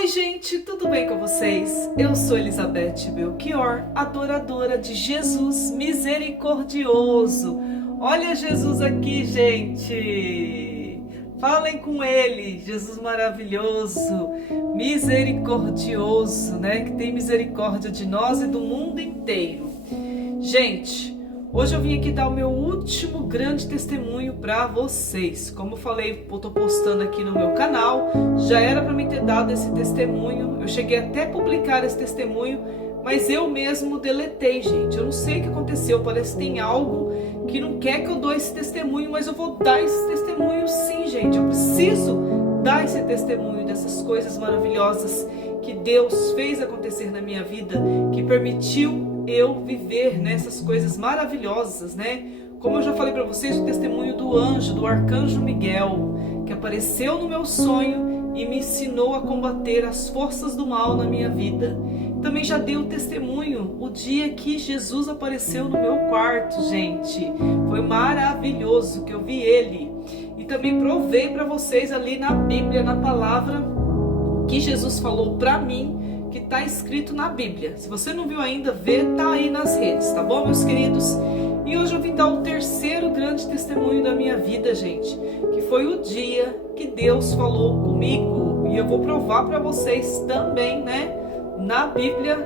Oi gente, tudo bem com vocês? Eu sou Elizabeth Belchior, adoradora de Jesus misericordioso. Olha Jesus aqui, gente! Falem com Ele, Jesus maravilhoso, misericordioso, né? Que tem misericórdia de nós e do mundo inteiro. Gente, hoje eu vim aqui dar o meu último grande testemunho para vocês. Como eu falei, eu tô postando aqui no meu canal, já era para mim ter dado esse testemunho. Eu cheguei até a publicar esse testemunho, mas eu mesmo deletei, gente. Eu não sei o que aconteceu, parece que tem algo que não quer que eu dou esse testemunho, mas eu vou dar esse testemunho sim, gente. Eu preciso dar esse testemunho dessas coisas maravilhosas que Deus fez acontecer na minha vida, que permitiu eu viver nessas coisas maravilhosas, né? Como eu já falei para vocês, o testemunho do anjo, do arcanjo Miguel, que apareceu no meu sonho e me ensinou a combater as forças do mal na minha vida. Também já dei o testemunho o dia que Jesus apareceu no meu quarto, gente. Foi maravilhoso que eu vi ele. E também provei para vocês ali na Bíblia, na palavra que Jesus falou para mim, que está escrito na Bíblia. Se você não viu ainda, vê, tá aí nas redes, tá bom, meus queridos? E hoje eu vim dar o terceiro grande testemunho da minha vida, gente, que foi o dia que Deus falou comigo. E eu vou provar para vocês também, né, na Bíblia,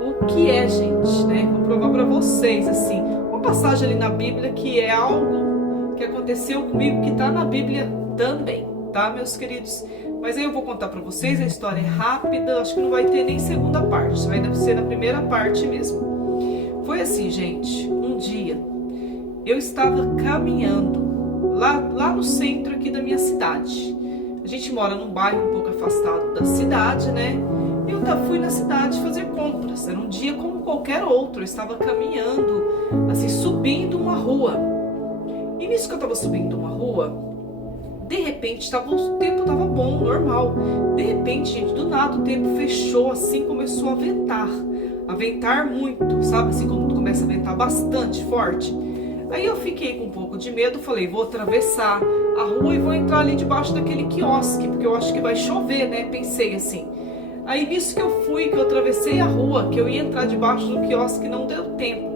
o que é, gente, né? Vou provar para vocês, assim, uma passagem ali na Bíblia que é algo que aconteceu comigo, que está na Bíblia também, tá, meus queridos? Mas aí eu vou contar para vocês, a história é rápida, acho que não vai ter nem segunda parte, vai ser na primeira parte mesmo. Foi assim, gente, um dia eu estava caminhando lá no centro aqui da minha cidade. A gente mora num bairro um pouco afastado da cidade, né? E eu fui na cidade fazer compras, era um dia como qualquer outro, eu estava caminhando, assim, subindo uma rua. E nisso que eu estava subindo uma rua, de repente, o tempo estava bom, normal. De repente, gente, do nada o tempo fechou, assim, começou a ventar. A ventar muito, sabe? Assim, quando começa a ventar bastante forte. Aí eu fiquei com um pouco de medo, falei, vou atravessar a rua e vou entrar ali debaixo daquele quiosque, porque eu acho que vai chover, né? Pensei assim. Aí nisso que eu atravessei a rua, que eu ia entrar debaixo do quiosque, não deu tempo.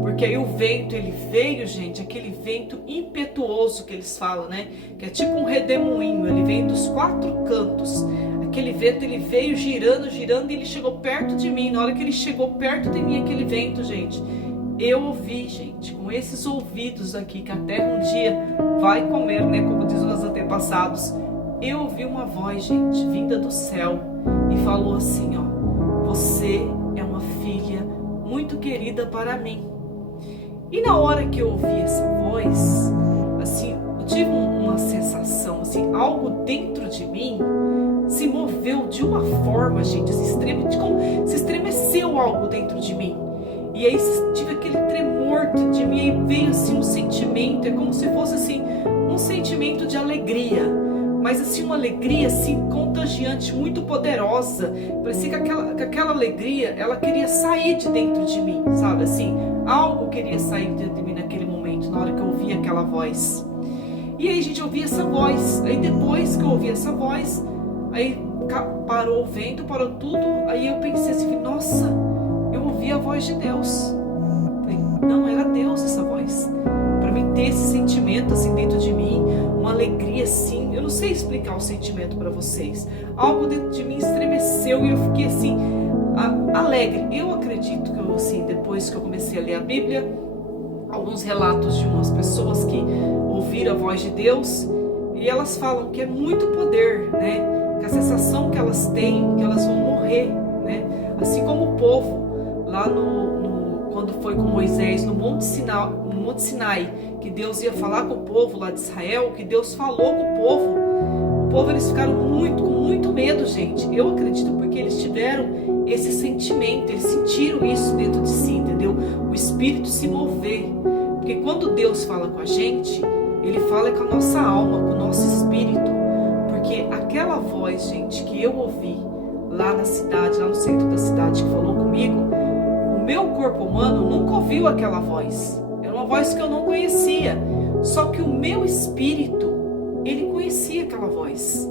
Porque aí o vento, ele veio, gente, aquele vento impetuoso que eles falam, né? Que é tipo um redemoinho, ele vem dos quatro cantos. Aquele vento, ele veio girando, girando, e ele chegou perto de mim. Na hora que ele chegou perto de mim, aquele vento, gente, eu ouvi, gente, com esses ouvidos aqui, que a terra um dia vai comer, né? Como diz os antepassados. Eu ouvi uma voz, gente, vinda do céu, e falou assim, ó: você é uma filha muito querida para mim. E na hora que eu ouvi essa voz, assim, eu tive uma sensação, assim, algo dentro de mim se moveu de uma forma, gente, assim, como se estremeceu algo dentro de mim. E aí tive aquele tremor de mim, e veio assim um sentimento, é como se fosse assim, um sentimento de alegria. Mas assim, uma alegria assim contagiante, muito poderosa. Parecia que aquela alegria, ela queria sair de dentro de mim, sabe? Assim, algo queria sair de mim naquele momento, na hora que eu ouvi aquela voz. E aí, gente, eu ouvi essa voz. Aí depois que eu ouvi essa voz, aí parou o vento, parou tudo. Aí eu pensei assim, nossa, eu ouvi a voz de Deus. Falei, não, era Deus essa voz. Para mim ter esse sentimento assim dentro de mim, uma alegria assim, eu não sei explicar o sentimento para vocês. Algo dentro de mim estremeceu e eu fiquei assim, alegre. Eu acredito que eu, assim, depois que eu comecei a ler a Bíblia, alguns relatos de umas pessoas que ouviram a voz de Deus, e elas falam que é muito poder, né? Que a sensação que elas têm, que elas vão morrer, né? Assim como o povo lá quando foi com Moisés no Monte Sinai, que Deus ia falar com o povo lá de Israel, que Deus falou com o povo, eles ficaram com muito medo, gente. Eu acredito porque eles tiveram esse sentimento, eles sentiram isso dentro de si, entendeu? O Espírito se mover. Porque quando Deus fala com a gente, Ele fala com a nossa alma, com o nosso Espírito. Porque aquela voz, gente, que eu ouvi lá na cidade, lá no centro da cidade, que falou comigo, o meu corpo humano nunca ouviu aquela voz. Era uma voz que eu não conhecia. Só que o meu espírito, ele conhecia aquela voz.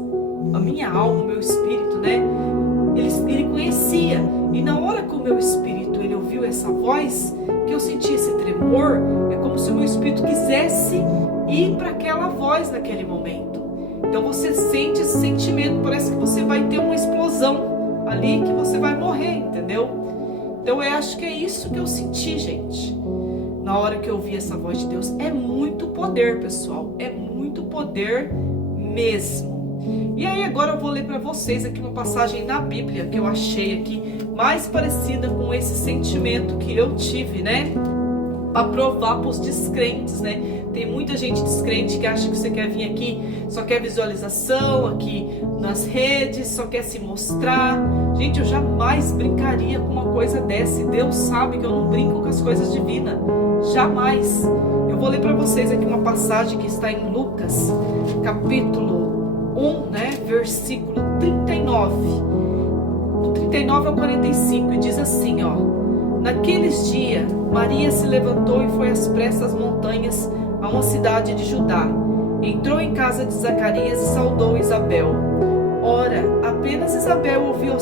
a minha alma, o meu espírito, né? Ele conhecia. E na hora que o meu espírito ele ouviu essa voz, que eu senti esse tremor, é como se o meu espírito quisesse ir para aquela voz naquele momento. Então você sente esse sentimento, parece que você vai ter uma explosão ali, que você vai morrer, entendeu? Então eu acho que é isso que eu senti, gente. Na hora que eu ouvi essa voz de Deus, é muito poder, pessoal, é muito poder mesmo. E aí agora eu vou ler para vocês aqui uma passagem na Bíblia que eu achei aqui mais parecida com esse sentimento que eu tive, né? Para provar para os descrentes, né? Tem muita gente descrente que acha que você quer vir aqui, só quer visualização aqui nas redes, só quer se mostrar. Gente, eu jamais brincaria com uma coisa dessa. E Deus sabe que eu não brinco com as coisas divinas. Jamais. Eu vou ler para vocês aqui uma passagem que está em Lucas, capítulo 1, né, versículo 39. Do 39 ao 45, e diz assim, ó: Naqueles dias, Maria se levantou e foi às pressas às montanhas, a uma cidade de Judá. Entrou em casa de Zacarias e saudou Isabel. Ora, apenas Isabel ouviu a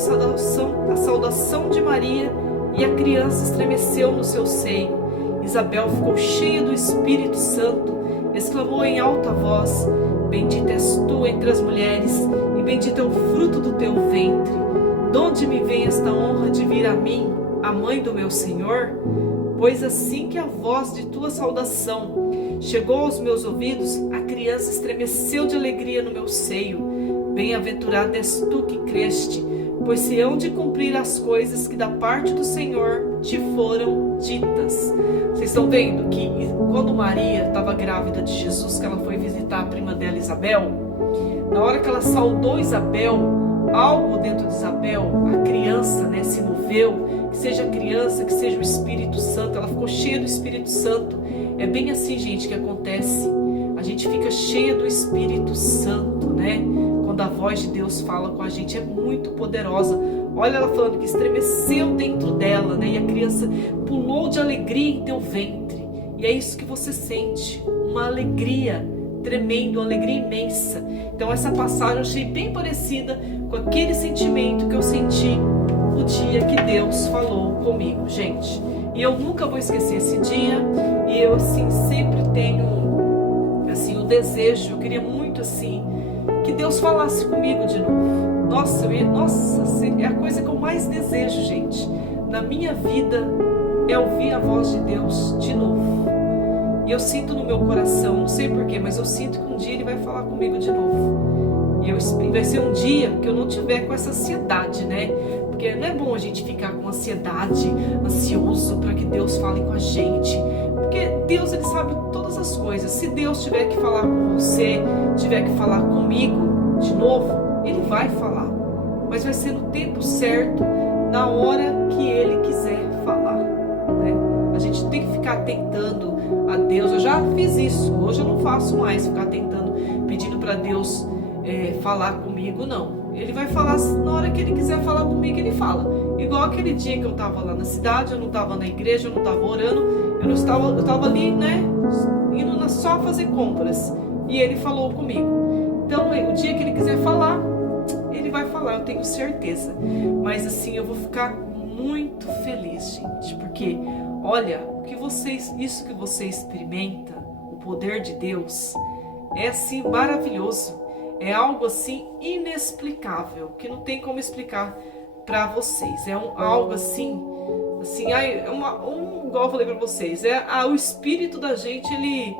saudação de Maria, e a criança estremeceu no seu seio. Isabel ficou cheia do Espírito Santo, exclamou em alta voz: Bendita és tu entre as mulheres, e bendito é o fruto do teu ventre. Donde me vem esta honra de vir a mim, a mãe do meu Senhor? Pois assim que a voz de tua saudação chegou aos meus ouvidos, a criança estremeceu de alegria no meu seio. Bem-aventurada és tu que creste, pois se hão de cumprir as coisas que da parte do Senhor te foram ditas. Vocês estão vendo que quando Maria estava grávida de Jesus, que ela foi visitar a prima dela Isabel, na hora que ela saudou Isabel, algo dentro de Isabel, a criança, né, se moveu, que seja a criança, que seja o Espírito Santo, ela ficou cheia do Espírito Santo. É bem assim, gente, que acontece. A gente fica cheia do Espírito Santo, né? Quando a voz de Deus fala com a gente, é muito poderosa. Olha ela falando que estremeceu dentro dela, né? E a criança pulou de alegria em teu ventre. E é isso que você sente, uma alegria tremenda, uma alegria imensa. Então essa passagem eu achei bem parecida com aquele sentimento que eu senti o dia que Deus falou comigo, gente. E eu nunca vou esquecer esse dia. E eu, assim, sempre tenho, assim, o desejo, eu queria muito, assim, que Deus falasse comigo de novo. Nossa, é a coisa que eu mais desejo, gente, na minha vida, é ouvir a voz de Deus de novo. E eu sinto no meu coração, não sei porquê, mas eu sinto que um dia Ele vai falar comigo de novo. E vai ser um dia que eu não tiver com essa ansiedade, né? Porque não é bom a gente ficar com ansiedade, ansioso para que Deus fale com a gente. Porque Deus, Ele sabe todas as coisas. Se Deus tiver que falar com você, tiver que falar comigo de novo, Ele vai falar. Mas vai ser no tempo certo, na hora que Ele quiser falar, né? A gente tem que ficar tentando a Deus. Eu já fiz isso, hoje eu não faço mais, ficar tentando, pedindo para Deus falar comigo, não. Ele vai falar na hora que Ele quiser falar comigo, Ele fala. Igual aquele dia que eu estava lá na cidade, eu não estava na igreja, eu não estava orando, eu estava ali, né, indo só fazer compras. E Ele falou comigo. Então, o dia que Ele quiser falar, Ele vai falar, eu tenho certeza. Mas assim, eu vou ficar muito feliz, gente, porque olha, isso que você experimenta, o poder de Deus, é assim maravilhoso. É algo assim inexplicável, que não tem como explicar para vocês. É algo assim, igual eu falei para vocês, o espírito da gente, ele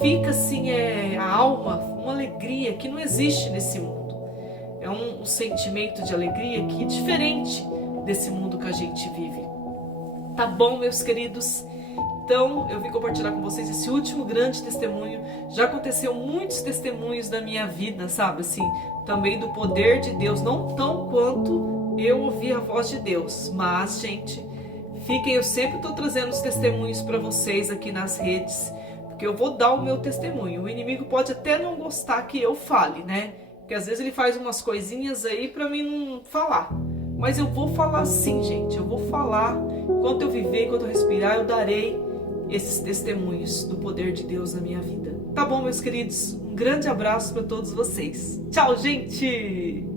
fica assim, a alma, uma alegria que não existe nesse mundo. É um sentimento de alegria que é diferente desse mundo que a gente vive. Tá bom, meus queridos? Então, eu vim compartilhar com vocês esse último grande testemunho. Já aconteceu muitos testemunhos na minha vida, sabe? Assim, também do poder de Deus. Não tão quanto eu ouvi a voz de Deus. Mas, gente, eu sempre estou trazendo os testemunhos para vocês aqui nas redes. Porque eu vou dar o meu testemunho. O inimigo pode até não gostar que eu fale, né? Porque às vezes ele faz umas coisinhas aí para mim não falar. Mas eu vou falar sim, gente. Eu vou falar. Enquanto eu viver, enquanto eu respirar, eu darei esses testemunhos do poder de Deus na minha vida. Tá bom, meus queridos? Um grande abraço para todos vocês. Tchau, gente!